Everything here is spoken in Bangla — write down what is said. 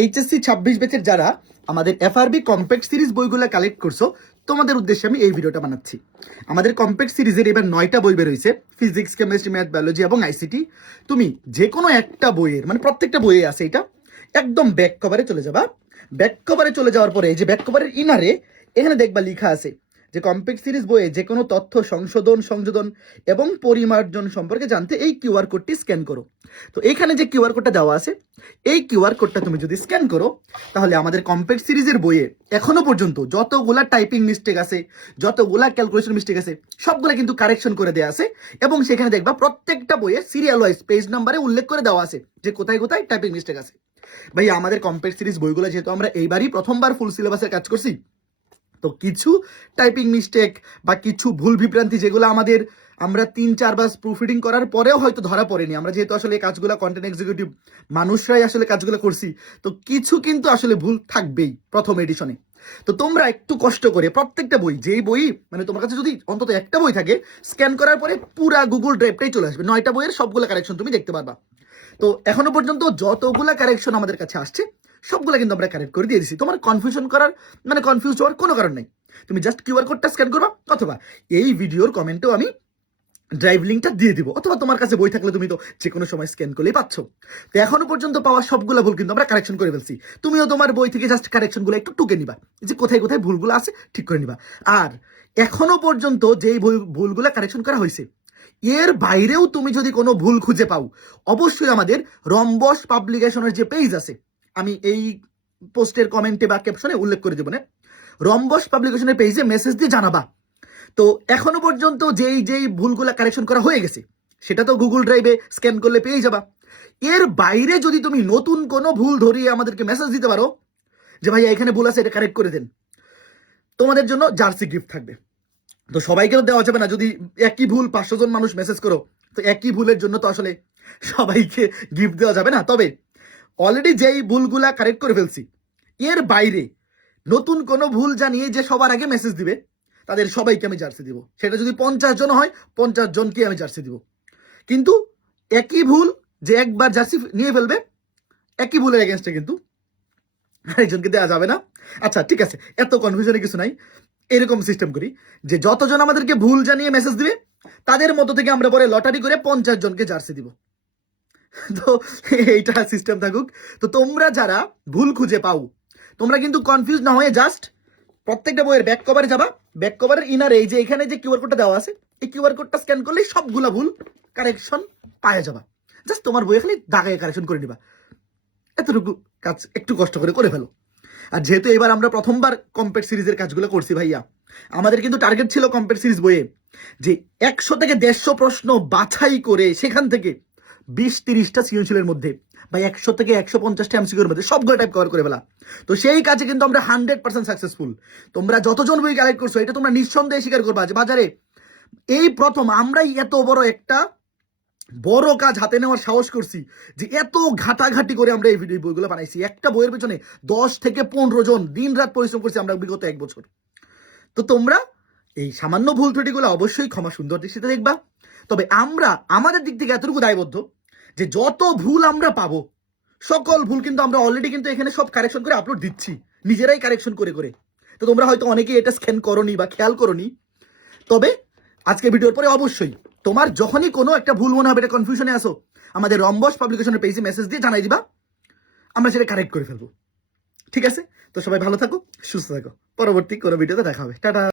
এইচএসসি 26 ব্যাচের যারা আমাদের এফআরবি কম্প্যাক্ট সিরিজ বইগুলো কালেক্ট করছো, তোমাদের উদ্দেশ্যে আমি এই ভিডিওটা বানাচ্ছি। আমাদের কম্প্যাক্ট সিরিজের এবার 9টা বই বেরোইছে, ফিজিক্স, কেমিস্ট্রি, ম্যাথ, বায়োলজি এবং আইসিটি। তুমি যে কোনো একটা বইয়ের, মানে প্রত্যেকটা বইয়ে আছে এটা, একদম ব্যাক কভারে চলে যাবা। ব্যাক কভারে চলে যাওয়ার পরে এই যে ব্যাক কভারের ইনারে এখানে দেখবা লেখা আছে যে কম্প্যাক্ট সিরিজ বইয়ে যে কোনো তথ্য সংশোধন এবং পরিমার্জন সম্পর্কে জানতে এই কিউআর কোডটি স্ক্যান করো। তো এইখানে যে কিউআর কোডটা দেওয়া আছে, এই কিউআর কোডটা তুমি যদি স্ক্যান করো, তাহলে আমাদের কম্প্যাক্ট সিরিজের বইয়ে এখনো পর্যন্ত যতগুলা টাইপিং মিস্টেক আছে, যতগুলা ক্যালকুলেশন মিস্টেক আছে, সবগুলা কিন্তু কারেকশন করে দেওয়া আছে। এবং সেখানে দেখবা প্রত্যেকটা বইয়ে সিরিয়াল ওয়াইজ পেজ নাম্বারে উল্লেখ করে দেওয়া আছে যে কোথায় কোথায় টাইপিং মিস্টেক আছে। ভাই আমাদের কম্প্যাক্ট সিরিজ বইগুলো যেহেতু আমরা এইবারই প্রথমবার ফুল সিলেবাসের কাজ করছি, তো কিছু টাইপিং মিস্টেক বা কিছু ভুল বিভ্রান্তি যেগুলো আমরা 3-4 বার প্রুফ রিডিং করার পরেও হয়তো ধরা পড়েনি, আমরা যেহেতু আসলে এই কাজগুলো কন্টেন্ট এক্সিকিউটিভ মানুষরাই আসলে কাজগুলো করছি, তো কিছু কিন্তু আসলে ভুল থাকবেই প্রথম এডিশনে। তো তোমরা একটু কষ্ট করে প্রত্যেকটা বই, যেই বই মানে তোমার কাছে যদি অন্তত একটা বই থাকে, স্ক্যান করার পরে পুরা গুগল ড্রাইভটাই চলে আসবে, 9টা বইয়ের সবগুলো কারেকশন তুমি দেখতে পারবা। তো এখনো পর্যন্ত যতগুলা কারেকশন আমাদের কাছে আসছে, সবগুলা কিন্তু আমরা কারেক্ট করে দিয়ে দিছি। তোমার কনফিউশন করার, মানে কনফিউজ হওয়ার কোনো কারণ নেই। তুমি জাস্ট কিউআর কোডটা স্ক্যান করবা, অথবা এই ভিডিওর কমেন্টেও আমি ড্রাইভ লিঙ্কটা দিয়ে দিব, অথবা তোমার কাছে বই থাকলে তুমি তো যে কোনো সময় স্ক্যান করলেই পাচ্ছ। তো এখনো পর্যন্ত পাওয়া সবগুলো ভুল কিন্তু আমরা কারেকশন করে ফেলছি। তুমিও তোমার বই থেকে জাস্ট কারেকশনগুলো একটু টুকে নিবা, যে কোথায় কোথায় ভুলগুলো আছে ঠিক করে নিবা। আর এখনো পর্যন্ত যেই ভুলগুলো কারেকশন করা হয়েছে, এর বাইরেও তুমি যদি কোনো ভুল খুঁজে পাও, অবশ্যই আমাদের রম্বস পাবলিকেশনের যে পেজ আছে, আমি এই পোস্টের কমেন্টে বা ক্যাপশনে উল্লেখ করে দেবো না, রম্বস পাবলিকেশনের পেজে মেসেজ দিয়ে জানাবা। তো এখনো পর্যন্ত যেই ভুলগুলা কারেকশন করা হয়ে গেছে, সেটা তো গুগল ড্রাইভে স্ক্যান করলে পেয়ে যাবা। এর বাইরে যদি তুমি নতুন কোনো ভুল ধরিয়ে আমাদেরকে মেসেজ দিতে পারো যে ভাই এখানে ভুল আছে, এটা কারেক্ট করে দেন, তোমাদের জন্য জার্সি গিফট থাকবে। তো সবাইকে তো দেওয়া যাবে না, যদি একই ভুল 500 জন মানুষ মেসেজ করো, তো একই ভুলের জন্য তো আসলে সবাইকে গিফট দেওয়া যাবে না। তবে অলরেডি যেই ভুলগুলা কারেক্ট করে ফেলছি, এর বাইরে নতুন কোনো ভুল জানিয়ে যে সবার আগে মেসেজ দিবে, তাদের সবাইকে আমি জার্সি দিব। সেটা যদি 50 জন হয়, 50 জনকে আমি জার্সি দিব। কিন্তু একই ভুল যে একবার জার্সি নিয়ে ফেলবে, একই ভুলের এগেনস্টে কিন্তু আরেকজনকে দেওয়া যাবে না। আচ্ছা ঠিক আছে, এত কনফিউশনের কিছু নাই। এরকম সিস্টেম করি যে যতজন আমাদেরকে ভুল জানিয়ে মেসেজ দিবে, তাদের মতো থেকে আমরা পরে লটারি করে 50 জনকে জার্সি দিব। তো এইটা সিস্টেম থাকুক। তো তোমরা যারা ভুল খুঁজে পাও, তোমরা কিন্তু কনফিউজ না হয়ে জাস্ট প্রত্যেকটা বইয়ের ব্যাক কভারে যাবা। ব্যাক কভারের ইনারে এই যে এখানে যে কিউআর কোডটা দেওয়া আছে, এই কিউআর কোডটা স্ক্যান করলেই সবগুলা ভুল কারেকশন পাওয়া যাবা। জাস্ট তোমার বই খালি দাগায় কারেকশন করে নিবা। এতটুকু কাজ একটু কষ্ট করে করে ফেলো। আর যেহেতু এবার আমরা প্রথমবার কম্প্যাক্ট সিরিজের কাজগুলো করছি ভাইয়া, আমাদের কিন্তু টার্গেট ছিল কম্প্যাক্ট সিরিজ বইয়ে যে 100 থেকে 150 প্রশ্ন বাছাই করে সেখান থেকে 20-30টা সৃজনশীলের মধ্যে বা 100 থেকে 150টা এমসিকিউর মধ্যে সবগুলো টাইপ কভার করে ফেলা। তো সেই কাজে কিন্তু আমরা 100% সাকসেসফুল। তোমরা যতজন বই কালেক্ট করছো, এটা তোমরা নিঃসন্দেহে স্বীকার করবা যে বাজারে এই প্রথম আমরাই এত বড় কাজ হাতে নেওয়ার সাহস করছি, যে এত ঘাটাঘাটি করে আমরা এই বইগুলো বানাইছি। একটা বইয়ের পেছনে 10 থেকে 15 জন দিন রাত পরিশ্রম করছি আমরা বিগত 1 বছর। তো তোমরা এই সামান্য ভুল ত্রুটিগুলো অবশ্যই ক্ষমা সুন্দর দৃষ্টিতে দেখবা। তবে আমরা আমাদের দিক থেকে এতটুকু দায়বদ্ধ যে যত ভুল আমরা পাবো, সকল ভুল কিন্তু আমরা অলরেডি কিন্তু এখানে সব কারেকশন করে আপলোড দিচ্ছি, নিজেরাই কারেকশন করে করে। তো তোমরা হয়তো অনেকেই এটা স্ক্যান করনি বা খেয়াল করনি। তবে আজকে ভিডিওর পরে অবশ্যই তোমার যখনই কোনো একটা ভুল মনে হবে, এটা কনফিউশনে আসো, আমাদের রম্বস পাবলিকেশনের পেজে মেসেজ দিয়ে জানাই দিবা, আমরা সেটা কারেক্ট করে ফেলবো। ঠিক আছে? তো সবাই ভালো থাকো, সুস্থ থাকো, পরবর্তী কোনো ভিডিওতে দেখা হবে। টাটা।